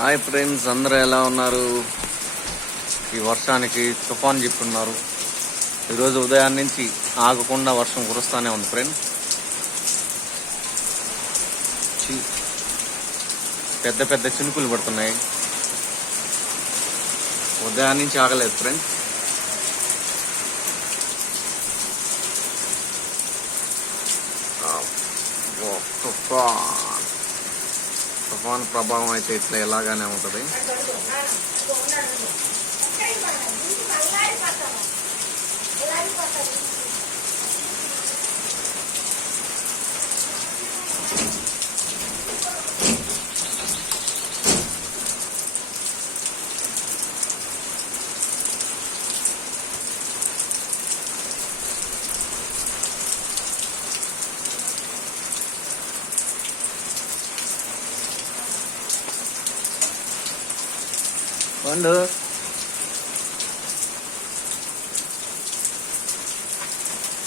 Hi friends, అందరూ ఎలా ఉన్నారు? ఈ వర్షానికి తుఫాన్ చెప్పున్నారు. ఈరోజు ఉదయం నుంచి ఆగకుండా వర్షం కురుస్తూనే ఉంది ఫ్రెండ్స్. పెద్ద పెద్ద చినుకులు పడుతున్నాయి. ఉదయం నుంచి ఆగలేదు ఫ్రెండ్స్. తుఫాన్ ప్రభావం అయితే ఇట్లా ఎలాగానే ఉంటుంది. పండు